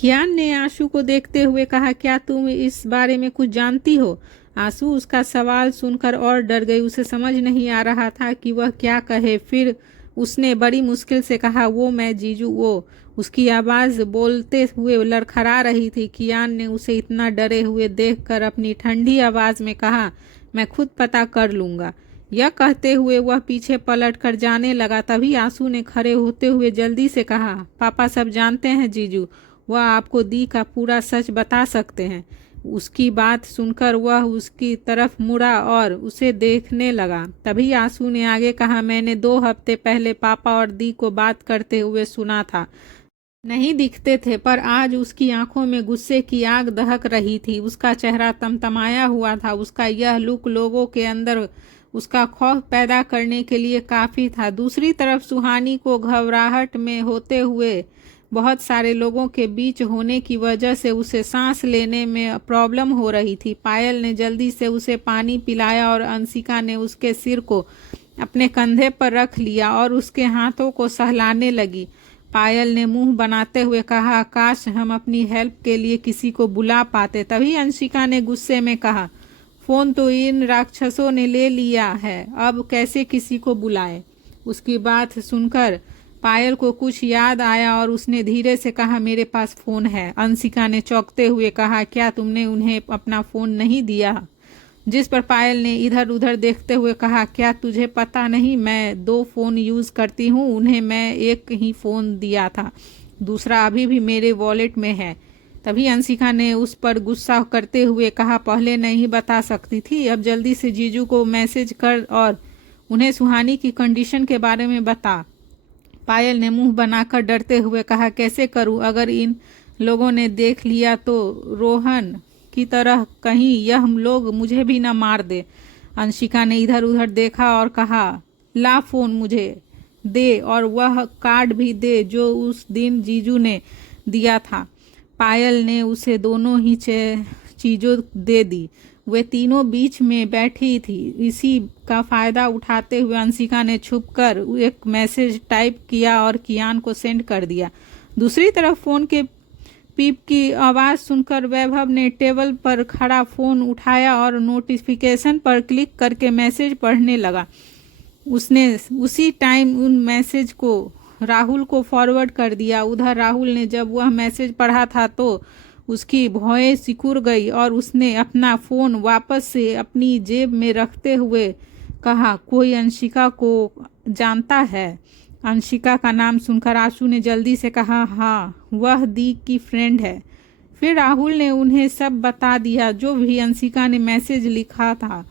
कियान ने आशु को देखते हुए कहा, क्या तुम इस बारे में कुछ जानती हो? आशु उसका सवाल सुनकर और डर गई। उसे समझ नहीं आ रहा था कि वह क्या कहे। फिर उसने बड़ी मुश्किल से कहा, वो मैं जीजू वो। उसकी आवाज़ बोलते हुए लड़खड़ा रही थी। कियान ने उसे इतना डरे हुए देखकर अपनी ठंडी आवाज़ में कहा, मैं खुद पता कर लूँगा। यह कहते हुए वह पीछे पलट कर जाने लगा। तभी आंसू ने खड़े होते हुए जल्दी से कहा, पापा सब जानते हैं जीजू, वह आपको दी का पूरा सच बता सकते हैं। उसकी बात सुनकर वह उसकी तरफ मुड़ा और उसे देखने लगा। तभी आंसू ने आगे कहा, मैंने 2 हफ्ते पहले पापा और दी को बात करते हुए सुना था। नहीं दिखते थे, पर आज उसकी आंखों में गुस्से की आग दहक रही थी। उसका चेहरा तमतमाया हुआ था। उसका यह लुक लोगों के अंदर उसका खौफ पैदा करने के लिए काफ़ी था। दूसरी तरफ सुहानी को घबराहट में होते हुए बहुत सारे लोगों के बीच होने की वजह से उसे सांस लेने में प्रॉब्लम हो रही थी। पायल ने जल्दी से उसे पानी पिलाया और अंशिका ने उसके सिर को अपने कंधे पर रख लिया और उसके हाथों को सहलाने लगी। पायल ने मुंह बनाते हुए कहा, काश हम अपनी हेल्प के लिए किसी को बुला पाते। तभी अंशिका ने गुस्से में कहा, फोन तो इन राक्षसों ने ले लिया है, अब कैसे किसी को बुलाए? उसकी बात सुनकर पायल को कुछ याद आया और उसने धीरे से कहा, मेरे पास फोन है। अंशिका ने चौंकते हुए कहा, क्या तुमने उन्हें अपना फोन नहीं दिया? जिस पर पायल ने इधर उधर देखते हुए कहा, क्या तुझे पता नहीं, मैं 2 फ़ोन यूज़ करती हूँ, उन्हें मैं एक ही फ़ोन दिया था, दूसरा अभी भी मेरे वॉलेट में है। तभी अंशिका ने उस पर गुस्सा करते हुए कहा, पहले नहीं बता सकती थी? अब जल्दी से जीजू को मैसेज कर और उन्हें सुहानी की कंडीशन के बारे में बता। पायल ने मुंह बनाकर डरते हुए कहा, कैसे करूं? अगर इन लोगों ने देख लिया तो रोहन की तरह कहीं यह लोग मुझे भी न मार दे। अंशिका ने इधर उधर देखा और कहा, ला फोन मुझे दे और वह कार्ड भी दे जो उस दिन जीजू ने दिया था। पायल ने उसे दोनों ही चीज़ों दे दी। वे तीनों बीच में बैठी थी। इसी का फायदा उठाते हुए अंशिका ने छुपकर एक मैसेज टाइप किया और कियान को सेंड कर दिया। दूसरी तरफ फोन के पीप की आवाज़ सुनकर वैभव ने टेबल पर खड़ा फ़ोन उठाया और नोटिफिकेशन पर क्लिक करके मैसेज पढ़ने लगा। उसने उसी टाइम उन मैसेज को राहुल को फॉरवर्ड कर दिया। उधर राहुल ने जब वह मैसेज पढ़ा था तो उसकी भौएं सिकुड़ गई और उसने अपना फ़ोन वापस से अपनी जेब में रखते हुए कहा, कोई अंशिका को जानता है? अंशिका का नाम सुनकर आशु ने जल्दी से कहा, हाँ, वह दी की फ्रेंड है। फिर राहुल ने उन्हें सब बता दिया जो भी अंशिका ने मैसेज लिखा था।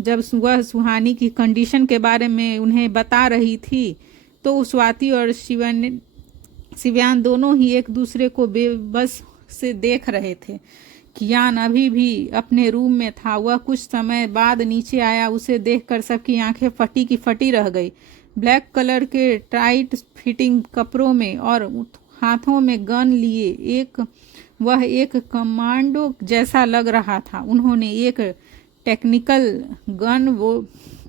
जब वह सुहानी की कंडीशन के बारे में उन्हें बता रही थी तो स्वाति और शिव्यान दोनों ही एक दूसरे को बेबस से देख रहे थे। कियान अभी भी अपने रूम में था। वह कुछ समय बाद नीचे आया। उसे देखकर सबकी आंखें फटी की फटी रह गई। ब्लैक कलर के टाइट फिटिंग कपड़ों में और हाथों में गन लिए वह एक कमांडो जैसा लग रहा था। उन्होंने एक टेक्निकल गन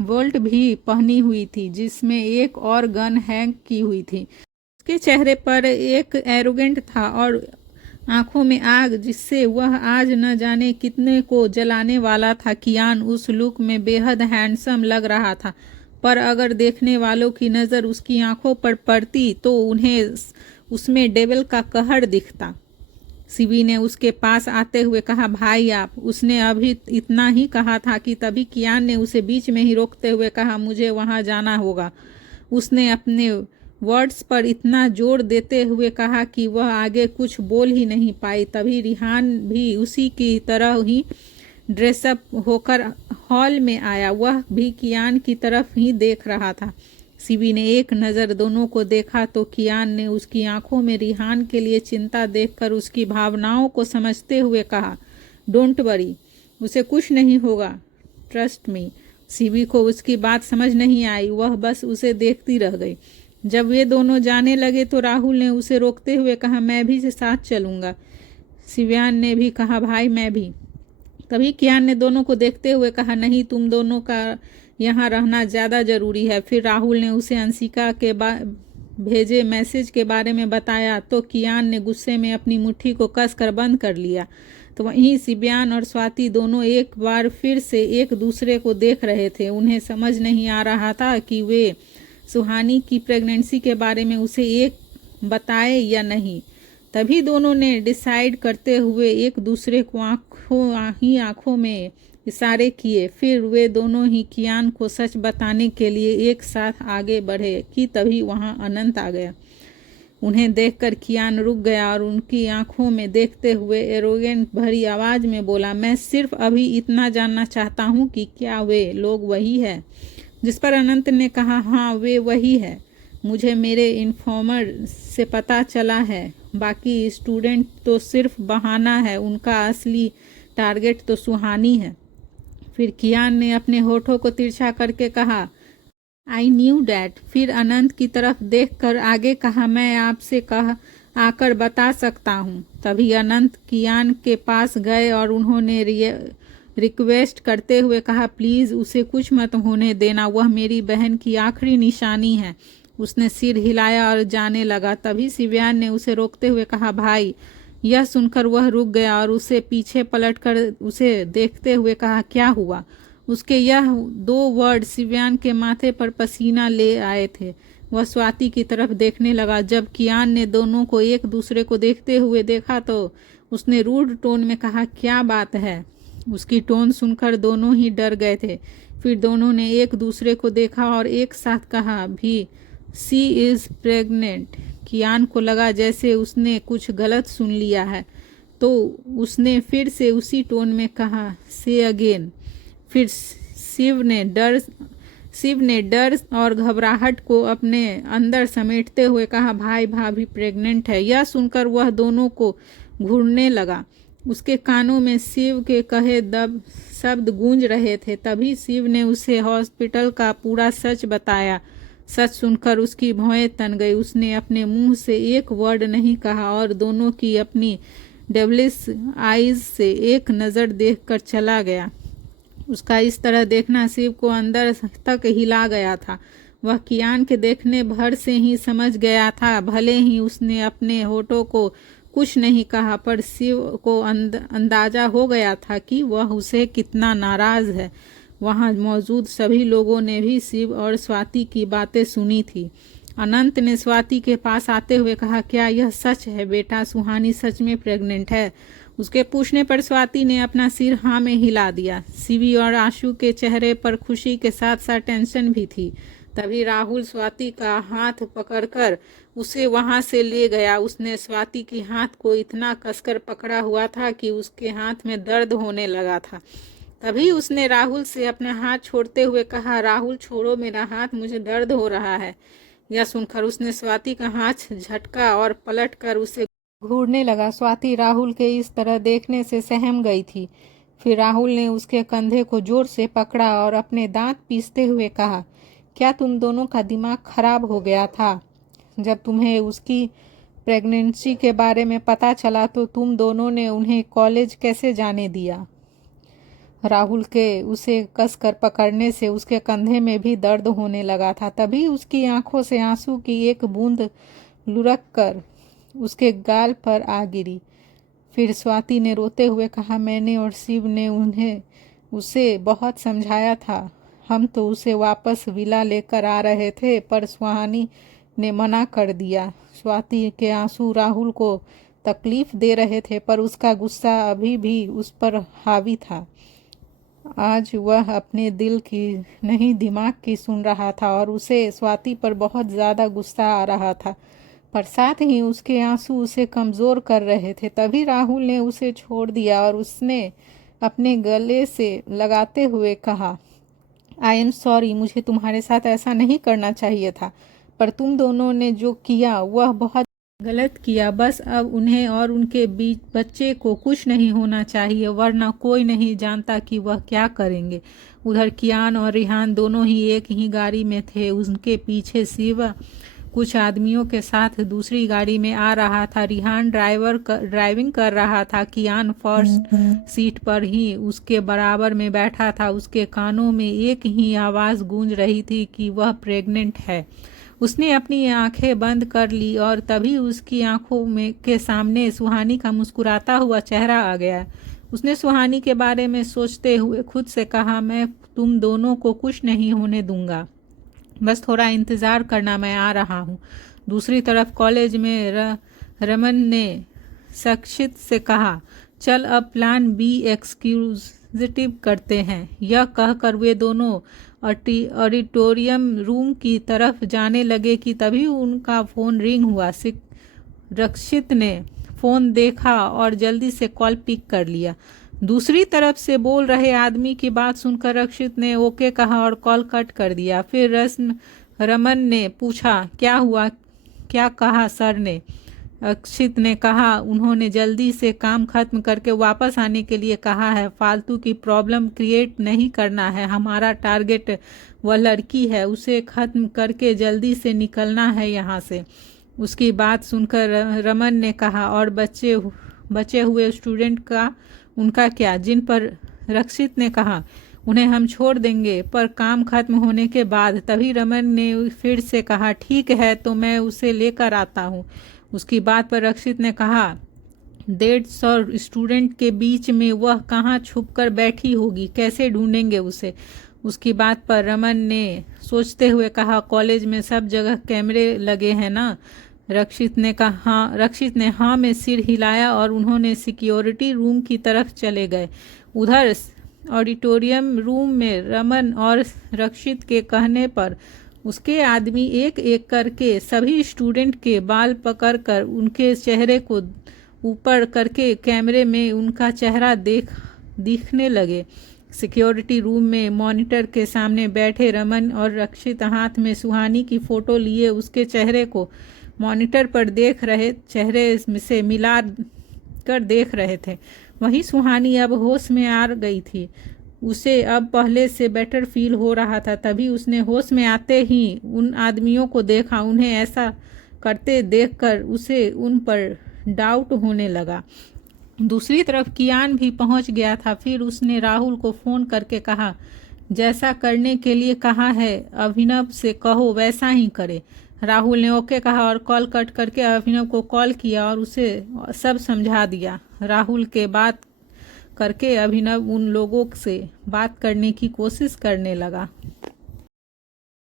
वोल्ट भी पहनी हुई थी जिसमें एक और गन हैंग की हुई थी। उसके चेहरे पर एक एरोगेंट था और आंखों में आग जिससे वह आज न जाने कितने को जलाने वाला था। कियान उस लुक में बेहद हैंडसम लग रहा था, पर अगर देखने वालों की नज़र उसकी आंखों पर पड़ती तो उन्हें उसमें डेविल का कहर दिखता। शिवी ने उसके पास आते हुए कहा, भाई आप। उसने अभी इतना ही कहा था कि तभी कियान ने उसे बीच में ही रोकते हुए कहा, मुझे वहां जाना होगा। उसने अपने वर्ड्स पर इतना जोर देते हुए कहा कि वह आगे कुछ बोल ही नहीं पाई। तभी रिहान भी उसी की तरह ही ड्रेसअप होकर हॉल में आया। वह भी कियान की तरफ ही देख रहा था। शिवी ने एक नज़र दोनों को देखा तो कियान ने उसकी आंखों में रिहान के लिए चिंता देखकर उसकी भावनाओं को समझते हुए कहा, डोंट वरी, उसे कुछ नहीं होगा, ट्रस्ट मी। शिवी को उसकी बात समझ नहीं आई। वह बस उसे देखती रह गई। जब वे दोनों जाने लगे तो राहुल ने उसे रोकते हुए कहा, मैं भी साथ चलूँगा। शिव्यान ने भी कहा, भाई मैं भी। तभी कियान ने दोनों को देखते हुए कहा, नहीं, तुम दोनों का यहाँ रहना ज़्यादा ज़रूरी है। फिर राहुल ने उसे अंशिका के भेजे मैसेज के बारे में बताया तो कियान ने गुस्से में अपनी मुट्ठी को कसकर बंद कर लिया। तो वहीं सिबियान और स्वाति दोनों एक बार फिर से एक दूसरे को देख रहे थे। उन्हें समझ नहीं आ रहा था कि वे सुहानी की प्रेगनेंसी के बारे में उसे एक बताए या नहीं। तभी दोनों ने डिसाइड करते हुए एक दूसरे को आंखों में इशारे किए। फिर वे दोनों ही कियान को सच बताने के लिए एक साथ आगे बढ़े कि तभी वहां अनंत आ गया। उन्हें देखकर कियान रुक गया और उनकी आंखों में देखते हुए एरोगेंट भरी आवाज में बोला, मैं सिर्फ अभी इतना जानना चाहता हूँ कि क्या वे लोग वही है। जिस पर अनंत ने कहा, हाँ वे वही है, मुझे मेरे इन्फॉर्मर से पता चला है। बाकी स्टूडेंट तो सिर्फ बहाना है, उनका असली टारगेट तो सुहानी है। फिर कियान ने अपने होठों को तिरछा करके कहा, आई न्यू डैट। फिर अनंत की तरफ देखकर आगे कहा, मैं आपसे आकर बता सकता हूँ। तभी अनंत कियान के पास गए और उन्होंने रिक्वेस्ट करते हुए कहा, प्लीज़ उसे कुछ मत होने देना, वह मेरी बहन की आखिरी निशानी है। उसने सिर हिलाया और जाने लगा। तभी सिबियान ने उसे रोकते हुए कहा, भाई। यह सुनकर वह रुक गया और उसे पीछे पलटकर उसे देखते हुए कहा, क्या हुआ। उसके यह दो वर्ड सिबियान के माथे पर पसीना ले आए थे। वह स्वाति की तरफ देखने लगा। जब कियान ने दोनों को एक दूसरे को देखते हुए देखा तो उसने रूड टोन में कहा, क्या बात है। उसकी टोन सुनकर दोनों ही डर गए थे। फिर दोनों ने एक दूसरे को देखा और एक साथ कहा भी, सी इज़ प्रेग्नेंट। कियान को लगा जैसे उसने कुछ गलत सुन लिया है, तो उसने फिर से उसी टोन में कहा, से अगेन। फिर शिव ने डर और घबराहट को अपने अंदर समेटते हुए कहा, भाई भाभी प्रेग्नेंट है। यह सुनकर वह दोनों को घूरने लगा। उसके कानों में शिव के कहे शब्द गूंज रहे थे। तभी शिव ने उसे हॉस्पिटल का पूरा सच बताया। सच सुनकर उसकी भौहें तन गई। उसने अपने मुंह से एक वर्ड नहीं कहा और दोनों की अपनी डेविलिश आईज से एक नज़र देखकर चला गया। उसका इस तरह देखना शिव को अंदर तक हिला गया था। वह कियान के देखने भर से ही समझ गया था। भले ही उसने अपने होठों को कुछ नहीं कहा, पर शिव को अंदाजा हो गया था कि वह उसे कितना नाराज है। वहां मौजूद सभी लोगों ने भी शिव और स्वाति की बातें सुनी थी। अनंत ने स्वाति के पास आते हुए कहा, क्या यह सच है बेटा, सुहानी सच में प्रेग्नेंट है। उसके पूछने पर स्वाति ने अपना सिर हाँ में हिला दिया। शिवी और आशु के चेहरे पर खुशी के साथ साथ टेंशन भी थी। तभी राहुल स्वाति का हाथ पकड़कर उसे वहां से ले गया। उसने स्वाति की हाथ को इतना कसकर पकड़ा हुआ था कि उसके हाथ में दर्द होने लगा था। तभी उसने राहुल से अपना हाथ छोड़ते हुए कहा, राहुल छोड़ो मेरा हाथ, मुझे दर्द हो रहा है। यह सुनकर उसने स्वाति का हाथ झटका और पलटकर उसे घूरने लगा। स्वाति राहुल के इस तरह देखने से सहम गई थी। फिर राहुल ने उसके कंधे को जोर से पकड़ा और अपने दांत पीसते हुए कहा, क्या तुम दोनों का दिमाग खराब हो गया था? जब तुम्हें उसकी प्रेगनेंसी के बारे में पता चला तो तुम दोनों ने उन्हें कॉलेज कैसे जाने दिया? राहुल के उसे कसकर पकड़ने से उसके कंधे में भी दर्द होने लगा था। तभी उसकी आंखों से आंसू की एक बूंद लुढ़क कर उसके गाल पर आ गिरी। फिर स्वाति ने रोते हुए कहा, मैंने और शिव ने उसे बहुत समझाया था। हम तो उसे वापस विला लेकर आ रहे थे, पर सुहानी ने मना कर दिया। स्वाति के आंसू राहुल को तकलीफ दे रहे थे, पर उसका गुस्सा अभी भी उस पर हावी था। आज वह अपने दिल की नहीं दिमाग की सुन रहा था और उसे स्वाति पर बहुत ज़्यादा गुस्सा आ रहा था, पर साथ ही उसके आंसू उसे कमज़ोर कर रहे थे। तभी राहुल ने उसे छोड़ दिया और उसने अपने गले से लगाते हुए कहा, आई एम सॉरी, मुझे तुम्हारे साथ ऐसा नहीं करना चाहिए था, पर तुम दोनों ने जो किया वह बहुत गलत किया। बस अब उन्हें और उनके बीच बच्चे को कुछ नहीं होना चाहिए, वरना कोई नहीं जानता कि वह क्या करेंगे। उधर कियान और रिहान दोनों ही एक ही गाड़ी में थे। उनके पीछे शिवा कुछ आदमियों के साथ दूसरी गाड़ी में आ रहा था। रिहान ड्राइविंग कर रहा था। कियान फर्स्ट सीट पर ही उसके बराबर में बैठा था। उसके कानों में एक ही आवाज़ गूंज रही थी कि वह प्रेग्नेंट है। उसने अपनी आंखें बंद कर ली और तभी उसकी आंखों में के सामने सुहानी का मुस्कुराता हुआ चेहरा आ गया। उसने सुहानी के बारे में सोचते हुए खुद से कहा, मैं तुम दोनों को कुछ नहीं होने दूंगा, बस थोड़ा इंतज़ार करना, मैं आ रहा हूँ। दूसरी तरफ कॉलेज में रमन ने सक्षित से कहा, चल अब प्लान बी एक्सक्यूजिटिव करते हैं। यह कहकर वे दोनों ऑडिटोरियम रूम की तरफ जाने लगे कि तभी उनका फ़ोन रिंग हुआ। रक्षित ने फ़ोन देखा और जल्दी से कॉल पिक कर लिया। दूसरी तरफ से बोल रहे आदमी की बात सुनकर रक्षित ने ओके कहा और कॉल कट कर दिया। फिर रमन ने पूछा, क्या हुआ, क्या कहा सर ने? रक्षित ने कहा, उन्होंने जल्दी से काम खत्म करके वापस आने के लिए कहा है, फालतू की प्रॉब्लम क्रिएट नहीं करना है। हमारा टारगेट वह लड़की है, उसे खत्म करके जल्दी से निकलना है यहाँ से। उसकी बात सुनकर रमन ने कहा, और बचे हुए स्टूडेंट का उनका क्या? जिन पर रक्षित ने कहा, उन्हें हम छोड़ देंगे पर काम खत्म होने के बाद। तभी रमन ने फिर से कहा, ठीक है तो मैं उसे लेकर आता हूँ। उसकी बात पर रक्षित ने कहा, 150 स्टूडेंट के बीच में वह कहाँ छुपकर बैठी होगी, कैसे ढूंढेंगे उसे? उसकी बात पर रमन ने सोचते हुए कहा, कॉलेज में सब जगह कैमरे लगे हैं ना? रक्षित ने हाँ में सिर हिलाया और उन्होंने सिक्योरिटी रूम की तरफ चले गए। उधर ऑडिटोरियम रूम में रमन और रक्षित के कहने पर उसके आदमी एक एक करके सभी स्टूडेंट के बाल पकड़कर उनके चेहरे को ऊपर करके कैमरे में उनका चेहरा दिखने लगे। सिक्योरिटी रूम में मॉनिटर के सामने बैठे रमन और रक्षित हाथ में सुहानी की फ़ोटो लिए उसके चेहरे को मॉनिटर पर चेहरे से मिला कर देख रहे थे। वहीं सुहानी अब होश में आ गई थी। उसे अब पहले से बेटर फील हो रहा था। तभी उसने होश में आते ही उन आदमियों को देखा। उन्हें ऐसा करते देखकर उसे उन पर डाउट होने लगा। दूसरी तरफ कियान भी पहुंच गया था। फिर उसने राहुल को फ़ोन करके कहा, जैसा करने के लिए कहा है अभिनव से कहो वैसा ही करे। राहुल ने ओके कहा और कॉल कट करके अभिनव को कॉल किया और उसे सब समझा दिया। राहुल के बात करके अभिनव उन लोगों से बात करने की कोशिश करने लगा।